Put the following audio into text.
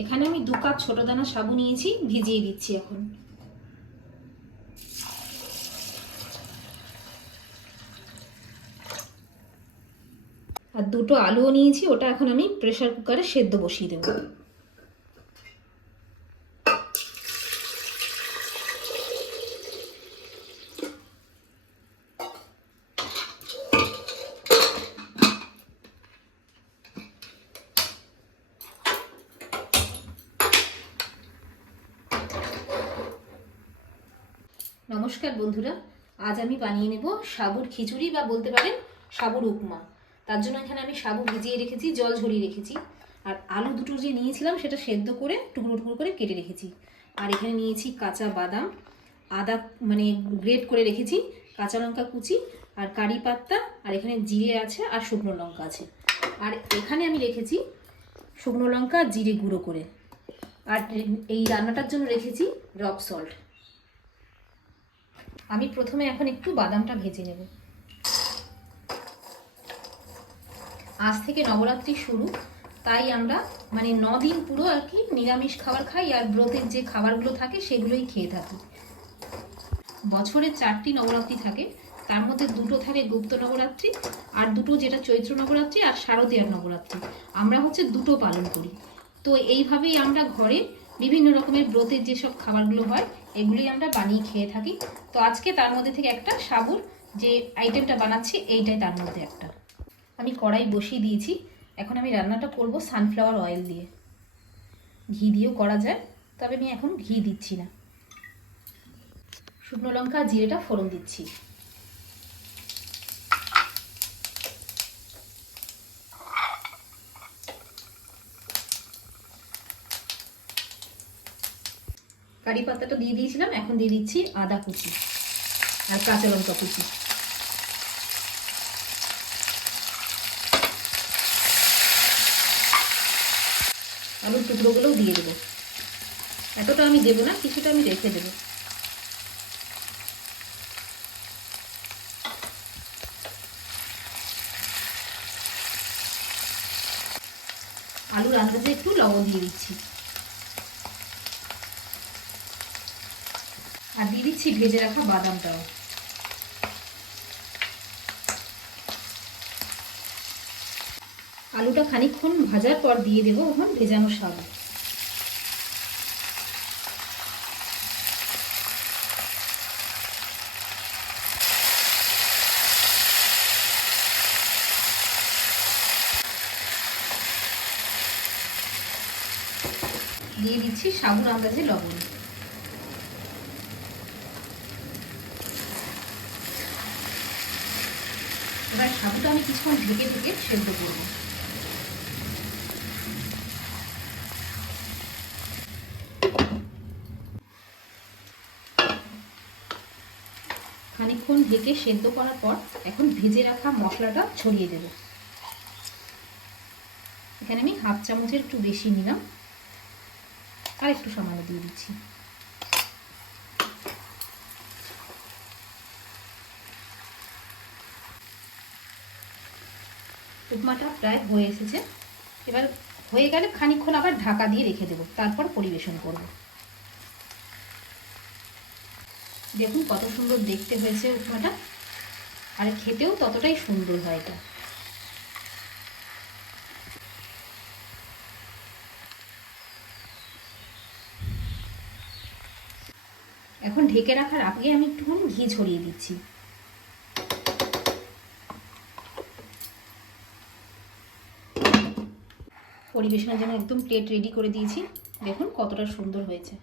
এখানে আমি 2 কাপ ছোট দানা সাবু নিয়েছি, ভিজিয়ে দিচ্ছি এখন। আর 2টো আলুও নিয়েছি, ওটা এখন আমি প্রেসার কুকারে সেদ্ধ বসিয়ে দেবো। নমস্কার বন্ধুরা, আজ আমি বানিয়ে নেব সাবুর খিচুড়ি বা বলতে পারেন সাবুর উপমা। তার জন্য এখানে আমি সাবু ভিজিয়ে রেখেছি, জল ঝরিয়ে রেখেছি। আর আলু দুটো যে নিয়েছিলাম সেটা সেদ্ধ করে টুকরো টুকরো করে কেটে রেখেছি। আর এখানে নিয়েছি কাঁচা বাদাম, আদা মানে গ্রেট করে রেখেছি, কাঁচা লঙ্কা কুচি আর কারি পাত্তা, আর এখানে জিরে আছে আর শুকনো লঙ্কা আছে। আর এখানে আমি রেখেছি শুকনো লঙ্কা জিরে গুঁড়ো করে। আর এই রান্নাটার জন্য রেখেছি রক সল্ট। আমি প্রথমে এখন একটু বাদামটা ভেজে নেব। আজ থেকে নবরাত্রি শুরু, তাই আমরা 9 দিন পুরো আর কি নিরামিষ খাবার খাই, আর ব্রতের যে খাবারগুলো থাকে সেগুলোই খেয়ে থাকি। বছরে 4টি নবরাত্রি থাকে, তার মধ্যে 2টো থাকে গুপ্ত নবরাত্রি, আর 2টো যেটা চৈত্র নবরাত্রি আর শারদীয়ার নবরাত্রি। আমরা হচ্ছে 2টো পালন করি। তো এইভাবেই আমরা ঘরে বিভিন্ন রকমের ব্রতের যেসব খাবারগুলো হয় এগুলোই আমরা বানিয়ে খেয়ে থাকি। তো আজকে তার মধ্যে থেকে একটা সাবুর যে আইটেমটা বানাচ্ছি এইটাই তার মধ্যে একটা। আমি কড়াই বসিয়ে দিয়েছি। এখন আমি রান্নাটা করব সানফ্লাওয়ার অয়েল দিয়ে। ঘি দিয়েও করা যায়, তবে আমি এখন ঘি দিচ্ছি না। শুকনো লঙ্কা জিরেটা ফোড়ন দিচ্ছি। কারি পাতাটা দিয়ে দিয়েছিলাম, এখন দিয়ে দিচ্ছি আদা কুচি আর কাঁচা লঙ্কা কুচি। আলুর টুকরোগুলোও দিয়ে দেবো। এতটা আমি দেবো না, কিছুটা আমি রেখে দেবো। আলুর আন্দাজে একটু লবণ দিয়ে দিচ্ছি। আর দিয়ে দিচ্ছি ভেজে রাখা বাদামটাও। আলুটা খানিকক্ষণ ভাজার পর দিয়ে দেবো এখন ভেজানো সাবু। দিয়ে দিচ্ছি সাবুর আন্দাজে লবণ। এবার সাবুটা আমি কিছুক্ষণ ঢেকে ঢেকে সেদ্ধ করবো। খানিকক্ষণ ঢেকে সেদ্ধ করার পর এখন ভেজে রাখা মশলাটা ছড়িয়ে দেব। এখানে আমি হাফ চামচের একটু বেশি নিলাম, আর একটু সামান্য দিয়ে দিচ্ছি। উপমাটা প্রায় হয়ে এসেছে। এবার হয়ে গেলে খানিকক্ষণ আবার ঢাকা দিয়ে রেখে দেবো, তারপর পরিবেশন করব। দেখুন কত সুন্দর দেখতে হয়েছে উপমাটা, আর খেতেও ততটাই সুন্দর হয় এটা। এখন ঢেকে রাখার আগে আমি একটুখানি ঘি ছড়িয়ে দিচ্ছি। পরিবেশনের জন্য একদম প্লেট রেডি করে দিয়েছি। দেখুন কতটা সুন্দর হয়েছে।